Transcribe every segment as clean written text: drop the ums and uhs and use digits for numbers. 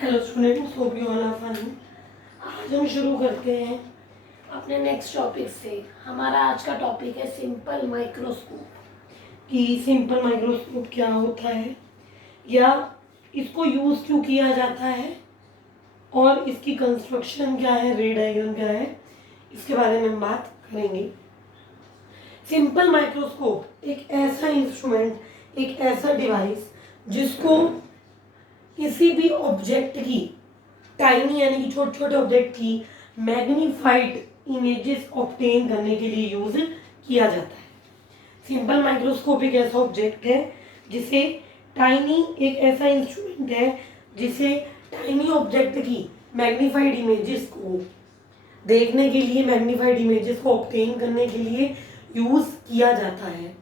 Hello students, hope you all are fine. आज हम शुरू करते हैं अपने नेक्स्ट टॉपिक से। हमारा आज का टॉपिक है सिंपल माइक्रोस्कोप। कि सिंपल माइक्रोस्कोप क्या होता है या इसको यूज़ क्यों किया जाता है और इसकी कंस्ट्रक्शन क्या है, रे डायग्राम क्या है, इसके बारे में हम बात करेंगे। सिंपल माइक्रोस्कोप एक ऐसा इंस्ट्रूमेंट, एक ऐसा डिवाइस जिसको किसी भी ऑब्जेक्ट की टाइनी यानी कि छोटे छोटे ऑब्जेक्ट की मैग्नीफाइड इमेजेस ऑब्टेन करने के लिए यूज किया जाता है। सिंपल माइक्रोस्कोप एक ऐसा ऑब्जेक्ट है जिसे टाइनी, एक ऐसा इंस्ट्रूमेंट है जिसे टाइनी ऑब्जेक्ट की मैग्नीफाइड इमेजेस को देखने के लिए, मैग्नीफाइड इमेजेस को ऑब्टेन करने के लिए यूज किया जाता है।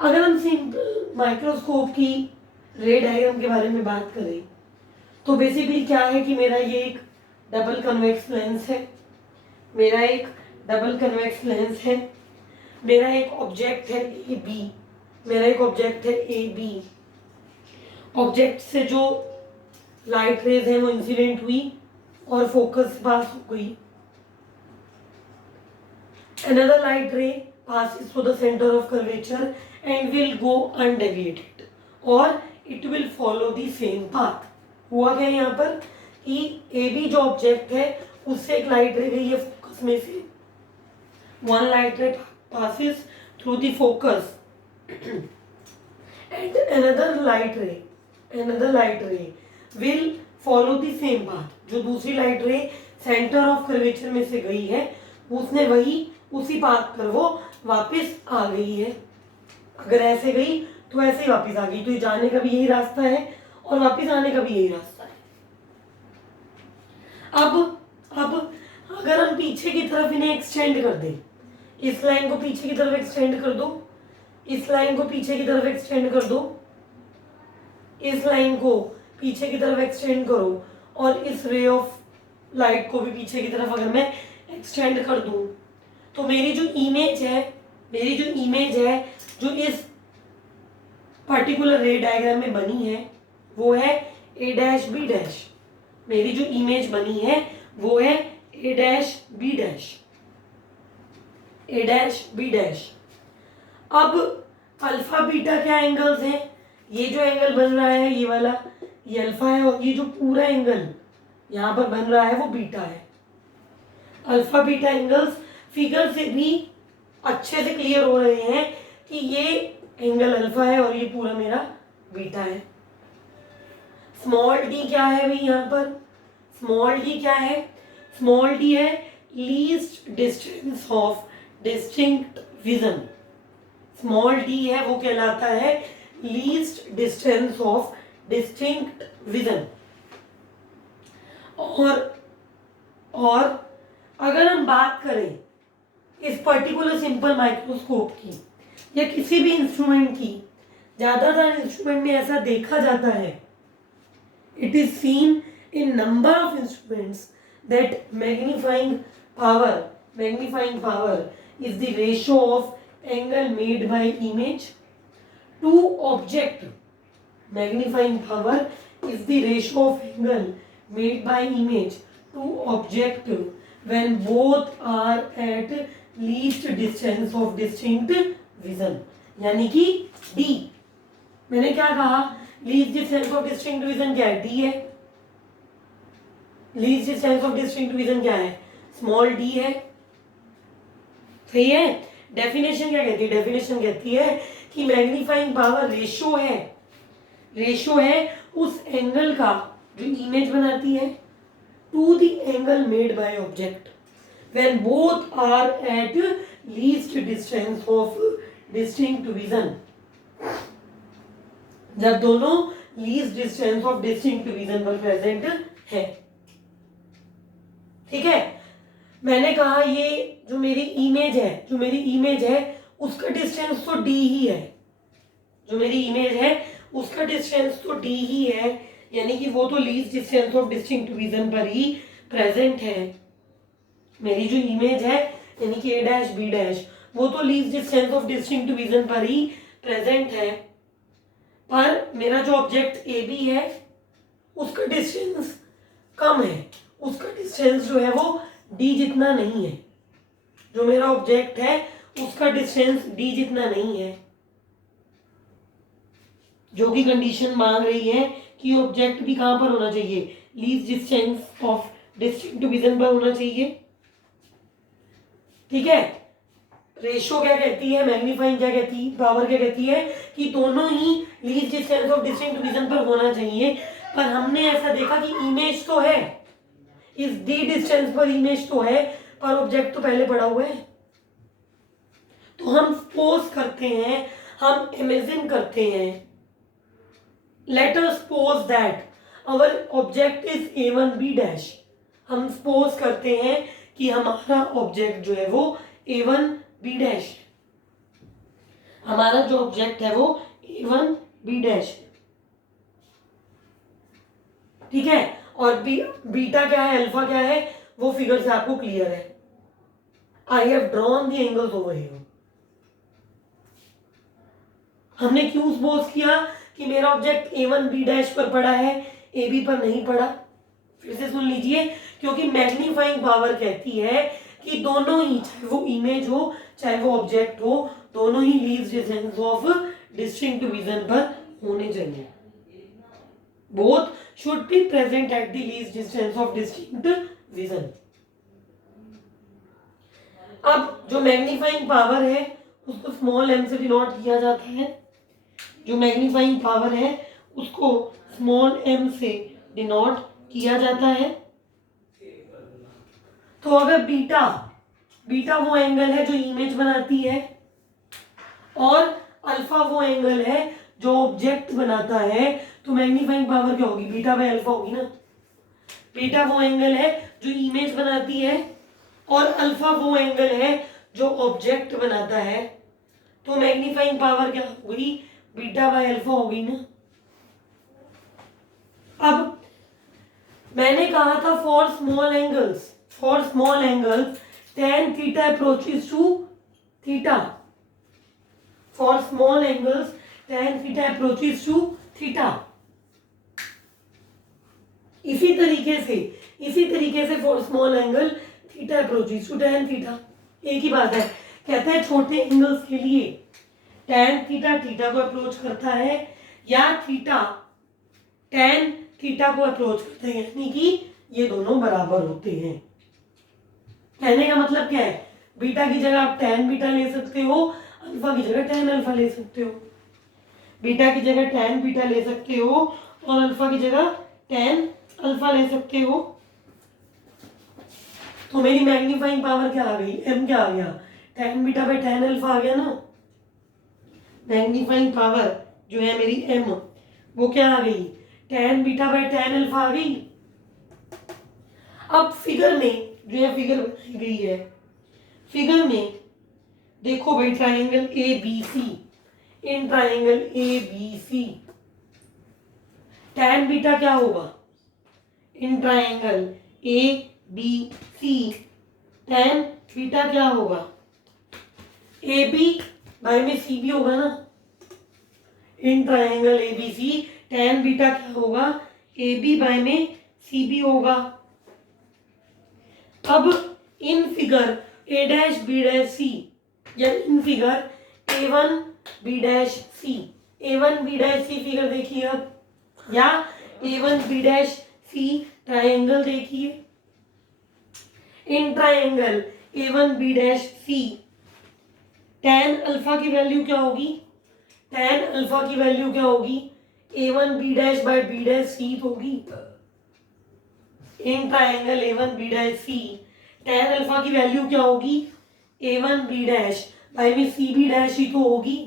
अगर हम सिंपल माइक्रोस्कोप की रे डायग्राम के बारे में बात करें तो बेसिकली क्या है कि मेरा ये एक डबल कन्वेक्स लेंस है। मेरा एक डबल कन्वेक्स लेंस है। मेरा एक ऑब्जेक्ट है ए बी। मेरा एक ऑब्जेक्ट है ए बी। ऑब्जेक्ट से जो लाइट रेज है वो इंसिडेंट हुई और फोकस पास हो गई। Another light ray passes through the center of curvature and will go undeviated or it will follow the same path। हुआ क्या यहाँ पर कि ए बी जो ऑब्जेक्ट है उससे एक लाइट रे गई है फोकस में से। वन लाइट रे passes through the focus and another light ray will follow the same path। जो दूसरी लाइट रे सेंटर ऑफ कर्वेचर में से गई है उसने वही उसी पाथ पर वो वापस आ गई है। अगर ऐसे गई तो ऐसे ही वापस आ गई, तो ये जाने का भी यही रास्ता है और वापस आने का भी यही रास्ता है। अब अगर हम पीछे की तरफ इन्हें एक्सटेंड कर दें, इस लाइन को पीछे की तरफ एक्सटेंड कर दो, इस लाइन को पीछे की तरफ एक्सटेंड कर दो, इस लाइन को पीछे की तरफ एक्सटेंड करो और इस रे ऑफ लाइट को भी पीछे की तरफ अगर मैं एक्सटेंड कर दूं तो मेरी जो इमेज है जो इस पर्टिकुलर रे डायग्राम में बनी है वो है ए डैश बी डैश। मेरी जो इमेज बनी है वो है ए डैश बी डैश, ए डैश बी डैश। अब अल्फा बीटा क्या एंगल्स हैं? ये जो एंगल बन रहा है ये वाला, ये अल्फा है और ये जो पूरा एंगल यहाँ पर बन रहा है वो बीटा है। अल्फा बीटा एंगल्स फिगर से भी अच्छे से क्लियर हो रहे हैं कि ये एंगल अल्फा है और ये पूरा मेरा बीटा है। स्मॉल डी क्या है भाई यहाँ पर? स्मॉल डी क्या है? स्मॉल डी है least distance of distinct vision. Small D है वो कहलाता है least distance of distinct vision. और अगर हम बात करें इस पर्टिकुलर सिंपल माइक्रोस्कोप की या किसी भी इंस्ट्रूमेंट की, ज़्यादातर इंस्ट्रूमेंट में ऐसा देखा जाता है, it is seen in number of instruments that magnifying power is the ratio of angle made by image to object. Magnifying power is the ratio of angle made by image to object when both are at least distance of distinct vision। यानी कि D, मैंने क्या कहा? Least distance of distinct vision क्या है? D है। Least distance of distinct vision क्या है? स्मॉल d है। सही है। डेफिनेशन क्या कहती है? डेफिनेशन कहती है कि मैग्नीफाइंग पावर रेशियो है उस एंगल का जो इमेज बनाती है to the angle made by object when both are at least distance of distinct vision। जब दोनों least distance of distinct vision पर प्रेजेंट है। ठीक है। मैंने कहा ये जो मेरी इमेज है उसका डिस्टेंस तो d ही है। जो मेरी इमेज है उसका डिस्टेंस तो d ही है, यानी कि वो तो least distance of distinct vision पर ही प्रेजेंट है। मेरी जो इमेज है यानी कि ए डैश बी डैश वो तो least distance of distinct vision पर ही प्रेजेंट है, पर मेरा जो ऑब्जेक्ट ए बी है उसका डिस्टेंस कम है, उसका डिस्टेंस जो है वो d जितना नहीं है। जो मेरा ऑब्जेक्ट है उसका डिस्टेंस d जितना नहीं है, जो कि कंडीशन मांग रही है कि ऑब्जेक्ट भी कहां पर होना चाहिए, least distance of distinct vision पर होना चाहिए। ठीक है, रेशो क्या कहती है, मैग्नीफाइंग क्या कहती है, पावर क्या कहती है कि दोनों ही least distance of distinct vision पर होना चाहिए। पर हमने ऐसा देखा कि इमेज तो है, इस डी डिस्टेंस पर इमेज तो है, पर ऑब्जेक्ट तो पहले पड़ा हुआ है। तो हम सपोज करते हैं, हम इमेजिन करते हैं, let us suppose that our object is a1b dash. हम सपोज करते हैं कि हमारा ऑब्जेक्ट जो है वो a1b डैश, हमारा जो ऑब्जेक्ट है वो a1b डैश। ठीक है, और बीटा क्या है, अल्फा क्या है, वो फिगर से आपको क्लियर है। I have drawn the angles over here. हमने क्यों सपोज किया कि मेरा ऑब्जेक्ट a1b डैश पर पड़ा है, ab पर नहीं पड़ा। फिर से सुन लीजिए, क्योंकि मैग्नीफाइंग पावर कहती है कि दोनों ही, चाहे वो इमेज हो चाहे वो ऑब्जेक्ट हो, दोनों ही least distance of distinct vision पर होने चाहिए। Both should be present at the least distance of distinct vision. अब जो मैग्नीफाइंग पावर है उसको स्मॉल m से डिनोट किया जाता है। जो मैग्नीफाइंग पावर है उसको स्मॉल m से डिनोट किया जाता है। तो अगर बीटा वो एंगल है जो इमेज बनाती है, और अल्फा वो एंगल है जो ऑब्जेक्ट बनाता है, तो मैग्नीफाइंग पावर क्या होगी, बीटा बाय अल्फा होगी ना। बीटा वो एंगल है जो इमेज बनाती है, और अल्फा वो एंगल है जो ऑब्जेक्ट बनाता है, तो मैग्नीफाइंग पावर क्या होगी, बीटा बाय अल्फा होगी ना। अब मैंने कहा था for small angles tan theta approaches to theta, for small angles tan theta approaches to theta। इसी तरीके से for small angle theta approaches to tan theta. एक ही बात है, कहता है छोटे एंगल्स के लिए tan थीटा को अप्रोच करता है, या थीटा tan थीटा को अप्रोच करता है, यानी कि ये दोनों बराबर होते हैं। कहने का मतलब क्या है, बीटा की जगह आप tan बीटा ले सकते हो, अल्फा की जगह tan अल्फा ले सकते हो। बीटा की जगह tan बीटा ले सकते हो, और अल्फा की जगह tan अल्फा ले सकते हो। तो मेरी मैग्नीफाइंग पावर क्या आ गई, m क्या आ गया, tan beta by tan alpha आ गया ना। मैग्नीफाइंग पावर जो है मेरी m, वो क्या आ गई, tan beta by tan alpha आ गई। अब फिगर में जो है फिगर बनाई गई है, फिगर में देखो भाई, triangle A B C, in triangle A B C tan beta क्या होगा, in triangle A B C tan beta क्या होगा, ए बी बाय में सी बी होगा ना। In triangle A B C tan beta क्या होगा, ए बी बाय में सी बी होगा। अब in figure A dash B dash C, या in figure a1 b dash C, a1 b dash C figure देखिए अब, या a1 b dash C triangle देखिए। In triangle a1 b dash C tan alpha की value क्या होगी, tan alpha की value क्या होगी, a1 b dash by b dash C होगी। In triangle a1 b dash C tan alpha की value क्या होगी, a1 b डैश बाय में सी बी डैश ही तो होगी।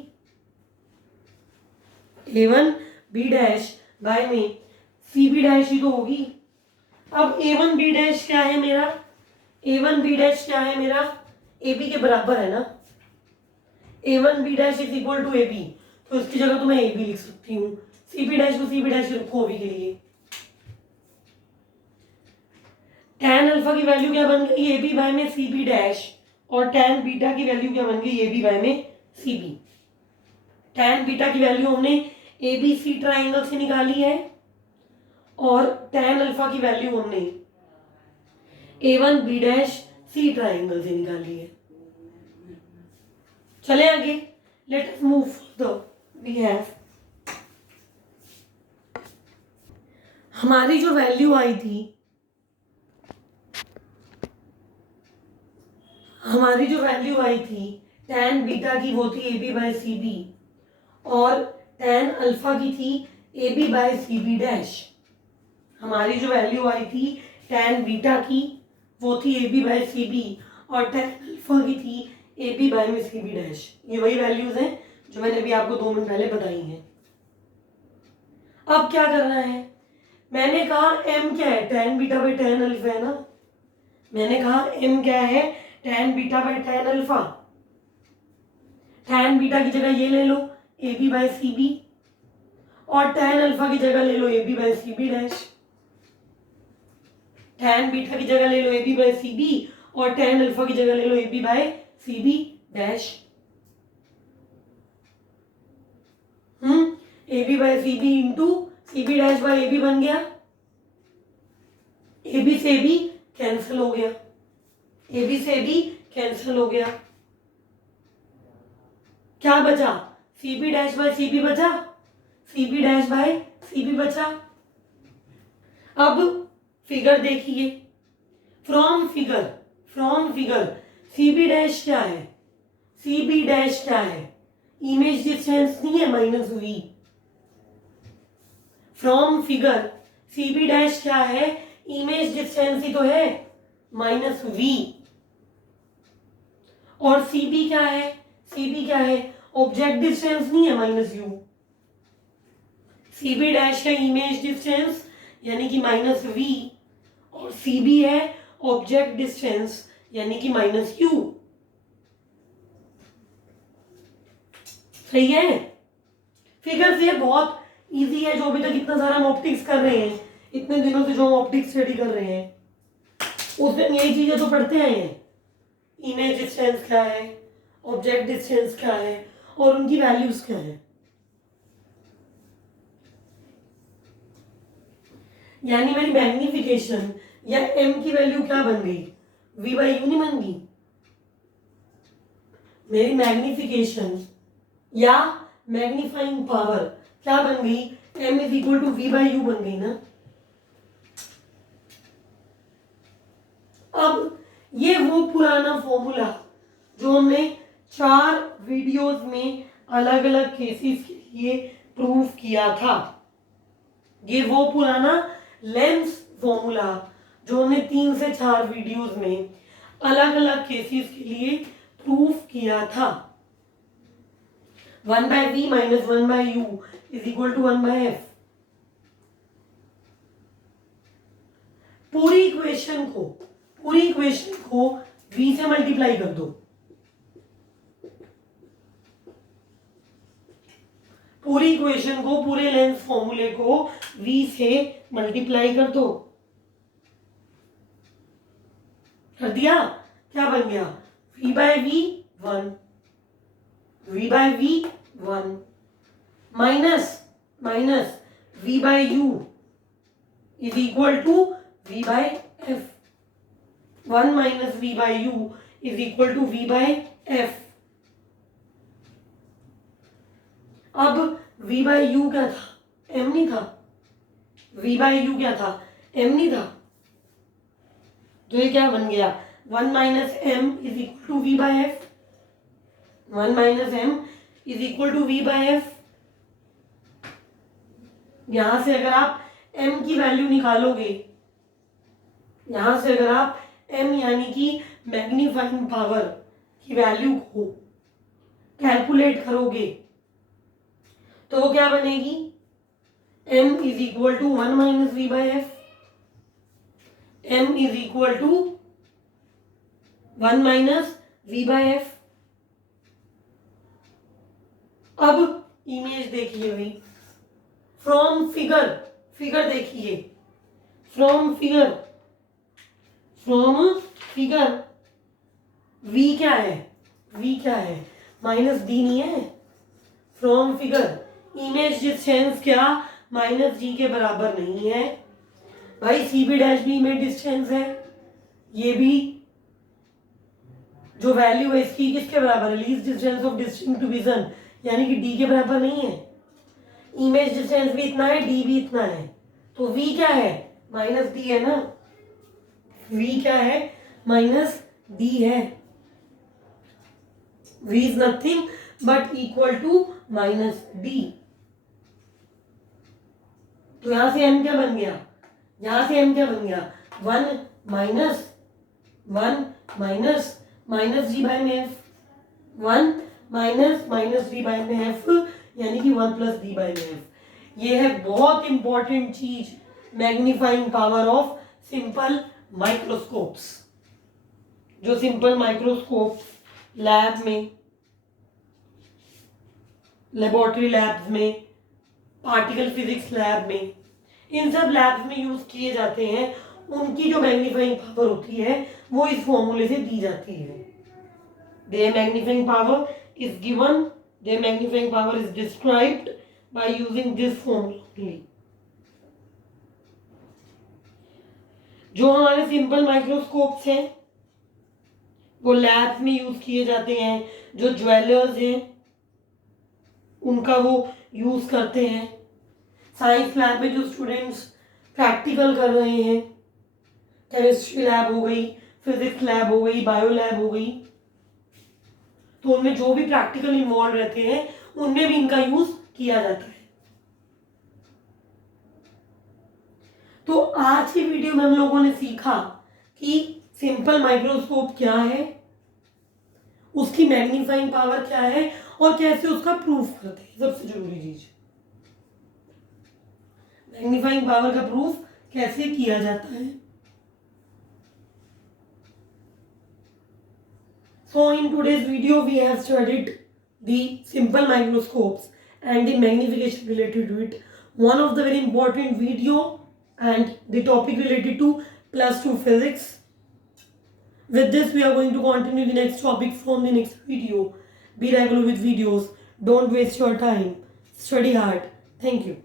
a1 b डैश बाय में सी बी डैश ही तो होगी। अब a1 b डैश क्या है मेरा, a1 b डैश क्या है मेरा, ab के बराबर है ना। a1 b dash is equal to ab, तो इसकी जगह तो मैं ab लिख सकती हूँ, सी बी डैश को सी बी डैश रखो अभी के लिए। tan अल्फा की वैल्यू क्या बन गई, ए बी बाय में सी बी डैश, और tan बीटा की वैल्यू क्या बन गई, ए बी बाय में सी बी। tan बीटा की वैल्यू हमने ए बी सी ट्राइंगल से निकाली है, और tan अल्फा की वैल्यू हमने A1 B dash C triangle से निकाली है। चले आगे, let us move further. We have हमारी जो वैल्यू आई थी, tan बीटा की वो थी AB बाय CB और tan अल्फा की थी AB बाय CB डैश। हमारी जो वैल्यू आई थी tan बीटा की वो थी AB बाय CB और tan अल्फा की थी AB बाय में CB डैश। ये वही वैल्यूज हैं जो मैंने अभी आपको 2 मिनट पहले बताई हैं। अब क्या करना है, मैंने कहा m क्या है, tan beta by tan alpha है ना। मैंने कहा m क्या है, tan beta by tan alpha. tan beta की जगह ये ले लो AB बाय CB और tan अल्फा की जगह ले लो AB by CB dash. tan beta की जगह ले लो AB बाय CB और tan अल्फा की जगह ले लो AB by CB dash. AB by CB into CB dash by AB बन गया। AB से AB कैंसिल हो गया, AB से AB कैंसिल हो गया। क्या बचा, CB डैश बाय CB बचा, CB डैश बाय CB बचा। अब फिगर देखिए, फ्रॉम फिगर CB डैश क्या है, CB डैश क्या है, इमेज डिस्टेंस नहीं है -v। From figure CB dash क्या है, इमेज डिस्टेंस ही तो है -v। और CB क्या है, CB क्या है, ऑब्जेक्ट डिस्टेंस नहीं है -u। CB डैश है इमेज डिस्टेंस यानी कि -v और CB है ऑब्जेक्ट डिस्टेंस यानी कि -u। सही है। फिगर से बहुत इजी है, जो अभी तक इतना सारा हम ऑप्टिक्स कर रहे हैं, इतने दिनों से जो हम ऑप्टिक्स स्टडी कर रहे हैं उसमें यही चीजें तो पढ़ते आए हैं। इमेज डिस्टेंस क्या है, ऑब्जेक्ट डिस्टेंस क्या है और उनकी वैल्यूज क्या है। यानी मेरी मैग्निफिकेशन या m की वैल्यू क्या बन गई, v बाई यू नहीं बन गई। मेरी मैग्निफिकेशन या मैग्नीफाइंग पावर क्या बन गई, m is equal to v by u बन गई ना। अब ये वो पुराना फॉर्मूला जो हमने 4 वीडियोस में अलग अलग केसेस के लिए प्रूव किया था, ये वो पुराना लेंस फॉर्मूला जो हमने 3 से 4 वीडियोस में अलग अलग केसेस के लिए प्रूव किया था। 1 by v minus 1 by u is equal to 1 by f। पूरी इक्वेशन को v से मल्टीप्लाई कर दो, पूरी इक्वेशन को, पूरे लेंस फॉर्मूले को v से मल्टीप्लाई कर दो। कर दिया, क्या बन गया, v by v 1, v by v 1 minus v by u is equal to v by f। 1 minus v by u is equal to v by f। अब v बाय u क्या था, m नहीं था। v बाय u क्या था, m नहीं था। तो ये क्या बन गया, 1 minus m is equal to v by f। 1 minus m is equal to v by f। यहां से अगर आप m की वैल्यू निकालोगे, यहां से अगर आप m यानी कि मैग्नीफाइंग पावर की वैल्यू को कैलकुलेट करोगे तो वो क्या बनेगी, m is equal to 1 minus v by f। m is equal to 1 minus v by f। अब इमेज देखिए भाई, फ्रॉम फिगर देखिए, फ्रॉम फिगर v क्या है, माइनस d नहीं है। फ्रॉम फिगर इमेज डिस्टेंस क्या -g के बराबर नहीं है, भाई सी बी डैश भी इमेज डिस्टेंस है, ये भी जो वैल्यू है इसकी किसके बराबर है, least distance of distinct vision, यानी कि डी के बराबर नहीं है। इमेज डिस्टेंस भी इतना है, डी भी इतना है, तो वी क्या है, माइनस डी है ना, वी क्या है, माइनस डी है। v is nothing but equal to minus d. तो यहां से m क्या बन गया, यहां से m क्या बन गया, 1 माइनस माइनस डी बाई में एफ, 1 माइनस डी बाई में एफ, यानी कि 1 प्लस डी बाई में एफ। ये है बहुत इंपॉर्टेंट चीज, magnifying power of simple microscopes. जो सिंपल माइक्रोस्कोप लैब में, लेबोरेटरी लैब्स में, पार्टिकल फिजिक्स लैब में, इन सब लैब्स में यूज किए जाते हैं, उनकी जो मैग्नीफाइंग पावर होती है वो इस फॉर्मूले से दी जाती है। their magnifying power is given, their magnifying power is described by using this formula only। जो हमारे सिंपल माइक्रोस्कोप्स हैं वो लैब्स में यूज किए जाते हैं, जो ज्वेलर्स हैं उनका वो यूज करते हैं। साइंस लैब में जो स्टूडेंट्स प्रैक्टिकल कर रहे हैं, केमिस्ट्री लैब हो गई, फिजिक्स लैब हो गई, बायो लैब हो गई, तो उनमें जो भी प्रैक्टिकल इन्वॉल्व रहते हैं उनमें भी इनका यूज किया जाता है। तो आज की वीडियो में हम लोगों ने सीखा कि सिंपल माइक्रोस्कोप क्या है, उसकी मैग्नीफाइंग पावर क्या है और कैसे उसका प्रूफ करते हैं। सबसे जरूरी चीज, मैग्नीफाइंग पावर का प्रूफ कैसे किया जाता है। So in today's video we have studied the simple microscopes and the magnification related to it. One of the very important video and the topic related to +2 physics. With this we are going to continue the next topic from the next video. Be regular with videos. Don't waste your time. Study hard. Thank you.